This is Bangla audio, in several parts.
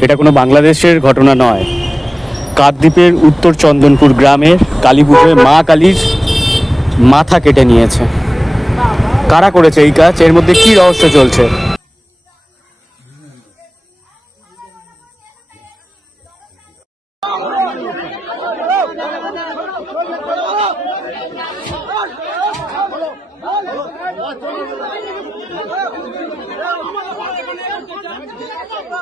এটা কোনো বাংলাদেশের ঘটনা নয় কাকদ্বীপের উত্তর চন্দনপুর গ্রামের কালী পুজোয় মা কালীর মাথা কেটে নিয়েছে কারা করেছে এই কাজ এর মধ্যে কি রহস্য চলছে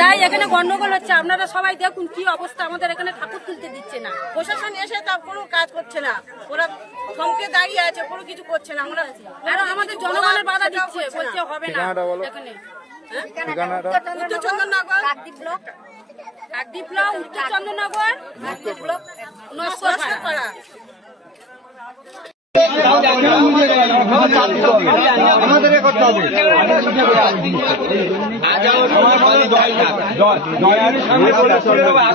তাই এখানে গন্ডগোল হচ্ছে। আপনারা সবাই দেখুন কি অবস্থা আমাদের এখানে ঠাকুর তুলতে দিচ্ছে না। প্রশাসন এসে তা কোনো কাজ করছে না। ওরা থমকে দাঁড়িয়ে আছে কোনো কিছু করছে না। আমরা আর আমাদের জনগণের বাধা দিচ্ছে বলছে হবে না এখানে। উত্তর চন্দননগর কাকদ্বীপ ব্লক। উত্তর চন্দ্রনগর নস্কর পাড়া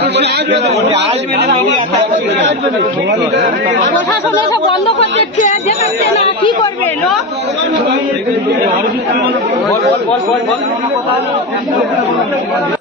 প্রশাসন এসে বন্ধ করে দিচ্ছে দেখাচ্ছে না, কি করবে, লোক? কারও ভালো দেখতে চায়